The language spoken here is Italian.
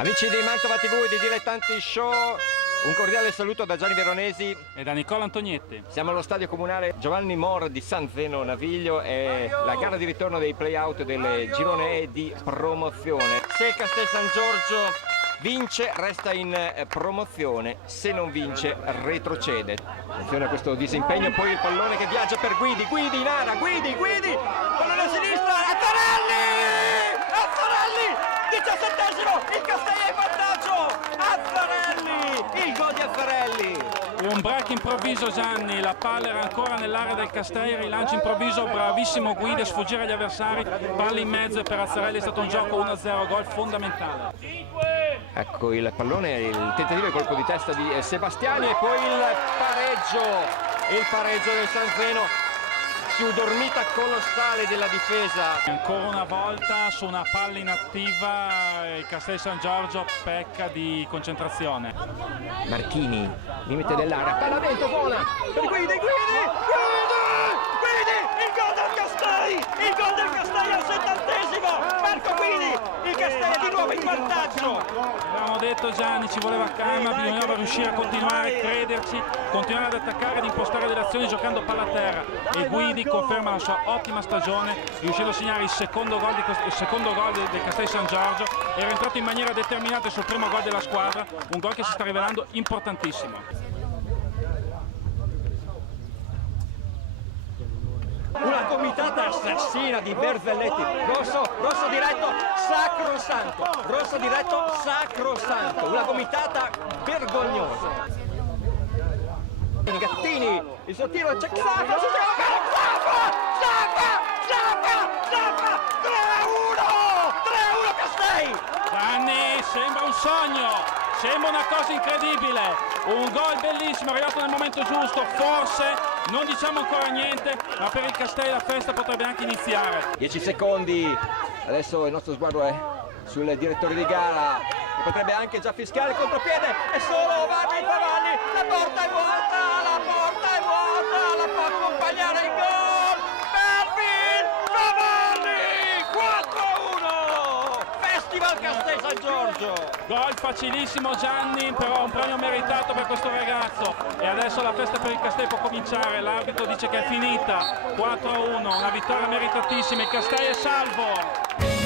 Amici di Mantova TV e di Dilettanti Show, un cordiale saluto da Gianni Veronesi e da Nicola Antonietti. Siamo allo stadio comunale Giovanni Mor di San Zeno Naviglio, è la gara di ritorno dei play-out del girone E di promozione. Se il Castel San Giorgio vince resta in promozione, se non vince retrocede. Attenzione a questo disimpegno, poi il pallone che viaggia per Guidi in area, Guidi, pallone a sinistra, Azzarelli, 17esimo, il Castello è in vantaggio, Azzarelli, il gol di Azzarelli. Un break improvviso Gianni, la palla era ancora nell'area del Castelli, rilancio improvviso, bravissimo Guidi a sfuggire agli avversari, palla in mezzo e per Azzarelli è stato un gioco 1-0, gol fondamentale. Ecco il pallone, il tentativo e colpo di testa di Sebastiani e poi il pareggio del San Zeno su dormita colossale della difesa. Ancora una volta su una palla inattiva il Castel San Giorgio pecca di concentrazione. Marchini, limite dell'area, palla dentro, buona per Guidi, il gol del Castelli al 70esimo, Marco Guidi, il Castelli di nuovo in vantaggio. Abbiamo detto Gianni, ci voleva calma, bisognava riuscire a continuare, crederci, continuare ad attaccare, ad impostare delle azioni giocando palla a terra e Guidi conferma la sua ottima stagione riuscendo a segnare il secondo gol del Castel San Giorgio. Era entrato in maniera determinante sul primo gol della squadra, un gol che si sta rivelando importantissimo. Una comitata assassina di Berzelletti, rosso diretto sacrosanto, una comitata vergognosa. Gattini, il suo tiro c'è Xafa, 3-1 Castelli! Gianni, sembra un sogno, sembra una cosa incredibile, un gol bellissimo, arrivato nel momento giusto, forse non diciamo ancora niente, ma per il Castelli la festa potrebbe anche iniziare. 10 secondi, adesso il nostro sguardo è sul direttore di gara, che potrebbe anche già fischiare il contropiede, è solo Vanni Favalli, la porta è vuota, la può accompagnare il gol, Melvin Favalli, 4-1, Festival Castel San Giorgio. Gol facilissimo Gianni, però un premio meritato per questo ragazzo e adesso la festa per il Castelli può cominciare, l'arbitro dice che è finita, 4-1, una vittoria meritatissima, il Castelli è salvo.